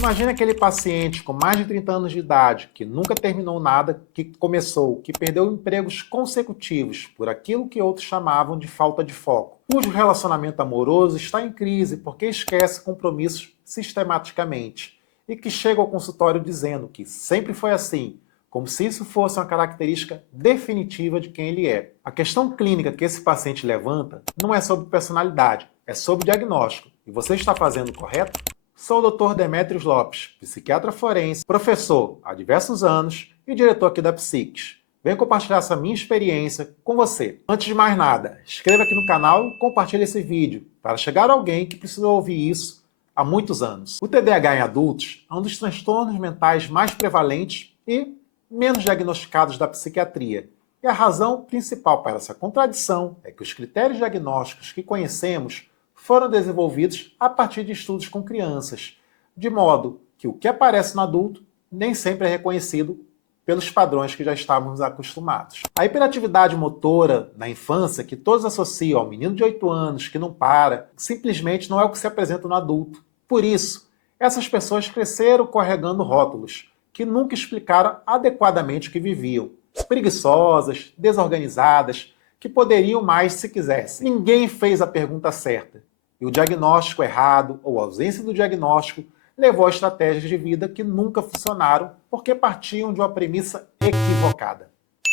Imagine aquele paciente com mais de 30 anos de idade, que nunca terminou nada que começou, que perdeu empregos consecutivos por aquilo que outros chamavam de falta de foco, cujo relacionamento amoroso está em crise porque esquece compromissos sistematicamente, e que chega ao consultório dizendo que sempre foi assim, como se isso fosse uma característica definitiva de quem ele é. A questão clínica que esse paciente levanta não é sobre personalidade, é sobre diagnóstico. E você está fazendo o correto? Sou o Dr. Demetrios Lopes, psiquiatra forense, professor há diversos anos e diretor aqui da Psiques. Venho compartilhar essa minha experiência com você. Antes de mais nada, inscreva aqui no canal e compartilhe esse vídeo para chegar a alguém que precisou ouvir isso há muitos anos. O TDAH em adultos é um dos transtornos mentais mais prevalentes e menos diagnosticados da psiquiatria. E a razão principal para essa contradição é que os critérios diagnósticos que conhecemos foram desenvolvidos a partir de estudos com crianças, de modo que o que aparece no adulto nem sempre é reconhecido pelos padrões que já estávamos acostumados. A hiperatividade motora na infância, que todos associam ao menino de 8 anos que não para, simplesmente não é o que se apresenta no adulto. Por isso, essas pessoas cresceram carregando rótulos que nunca explicaram adequadamente o que viviam. Preguiçosas, desorganizadas, que poderiam mais se quisessem. Ninguém fez a pergunta certa. E o diagnóstico errado, ou a ausência do diagnóstico, levou a estratégias de vida que nunca funcionaram porque partiam de uma premissa equivocada.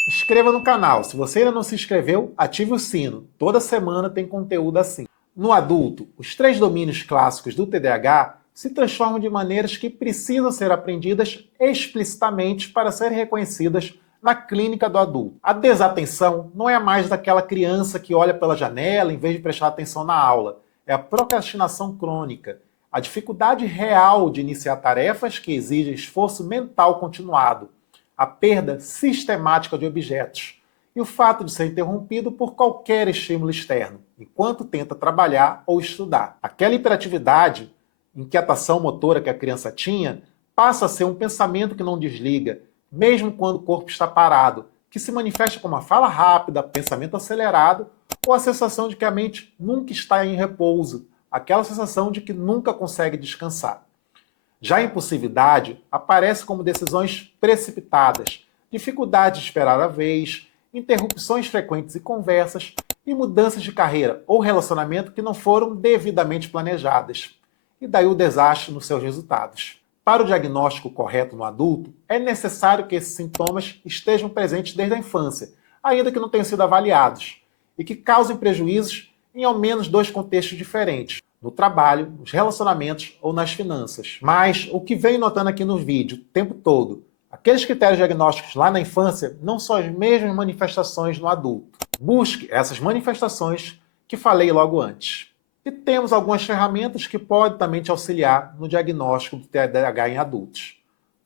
Inscreva no canal. Se você ainda não se inscreveu, ative o sino. Toda semana tem conteúdo assim. No adulto, os 3 domínios clássicos do TDAH se transformam de maneiras que precisam ser aprendidas explicitamente para serem reconhecidas na clínica do adulto. A desatenção não é mais daquela criança que olha pela janela em vez de prestar atenção na aula. É a procrastinação crônica, a dificuldade real de iniciar tarefas que exigem esforço mental continuado, a perda sistemática de objetos e o fato de ser interrompido por qualquer estímulo externo, enquanto tenta trabalhar ou estudar. Aquela hiperatividade, inquietação motora que a criança tinha, passa a ser um pensamento que não desliga, mesmo quando o corpo está parado, que se manifesta como uma fala rápida, pensamento acelerado, ou a sensação de que a mente nunca está em repouso, aquela sensação de que nunca consegue descansar. Já a impulsividade aparece como decisões precipitadas, dificuldade de esperar a vez, interrupções frequentes e conversas, e mudanças de carreira ou relacionamento que não foram devidamente planejadas. E daí o desastre nos seus resultados. Para o diagnóstico correto no adulto, é necessário que esses sintomas estejam presentes desde a infância, ainda que não tenham sido avaliados, e que causem prejuízos em ao menos 2 contextos diferentes, no trabalho, nos relacionamentos ou nas finanças. Mas o que venho notando aqui no vídeo o tempo todo, aqueles critérios diagnósticos lá na infância não são as mesmas manifestações no adulto. Busque essas manifestações que falei logo antes. E temos algumas ferramentas que podem também te auxiliar no diagnóstico do TDAH em adultos.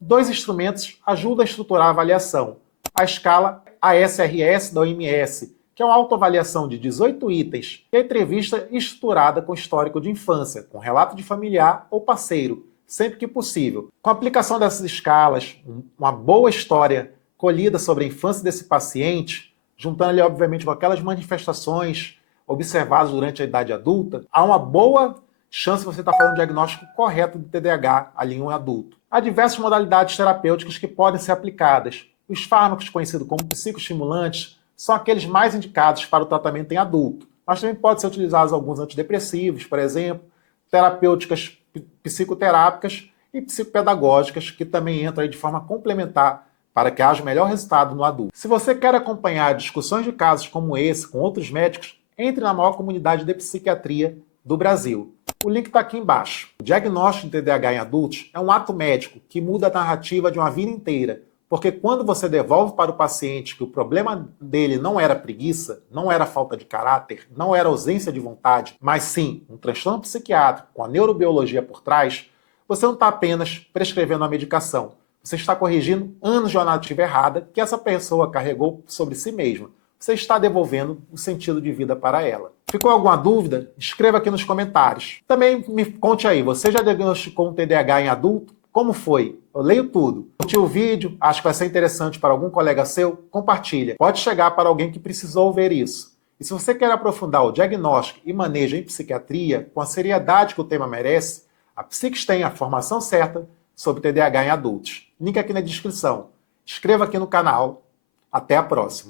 2 instrumentos ajudam a estruturar a avaliação. A escala ASRS da OMS, que é uma autoavaliação de 18 itens, e a entrevista estruturada com histórico de infância, com relato de familiar ou parceiro, sempre que possível. Com a aplicação dessas escalas, uma boa história colhida sobre a infância desse paciente, juntando ali, obviamente, com aquelas manifestações observadas durante a idade adulta, há uma boa chance de você estar fazendo o diagnóstico correto do TDAH ali em um adulto. Há diversas modalidades terapêuticas que podem ser aplicadas. Os fármacos conhecidos como psicoestimulantes são aqueles mais indicados para o tratamento em adulto, mas também pode ser utilizados alguns antidepressivos, por exemplo, terapêuticas psicoterápicas e psicopedagógicas, que também entram aí de forma complementar para que haja o melhor resultado no adulto. Se você quer acompanhar discussões de casos como esse com outros médicos, entre na maior comunidade de psiquiatria do Brasil. O link está aqui embaixo. O diagnóstico de TDAH em adultos é um ato médico que muda a narrativa de uma vida inteira, porque quando você devolve para o paciente que o problema dele não era preguiça, não era falta de caráter, não era ausência de vontade, mas sim um transtorno psiquiátrico com a neurobiologia por trás, você não está apenas prescrevendo a medicação, você está corrigindo anos de uma narrativa errada que essa pessoa carregou sobre si mesma. Você está devolvendo o sentido de vida para ela. Ficou alguma dúvida? Escreva aqui nos comentários. Também me conte aí, você já diagnosticou um TDAH em adulto? Como foi? Eu leio tudo. Curtiu o vídeo? Acho que vai ser interessante para algum colega seu? Compartilha. Pode chegar para alguém que precisou ver isso. E se você quer aprofundar o diagnóstico e manejo em psiquiatria com a seriedade que o tema merece, A Psiques tem a formação certa sobre TDAH em adultos. Link aqui na descrição. Inscreva aqui no canal. Até a próxima.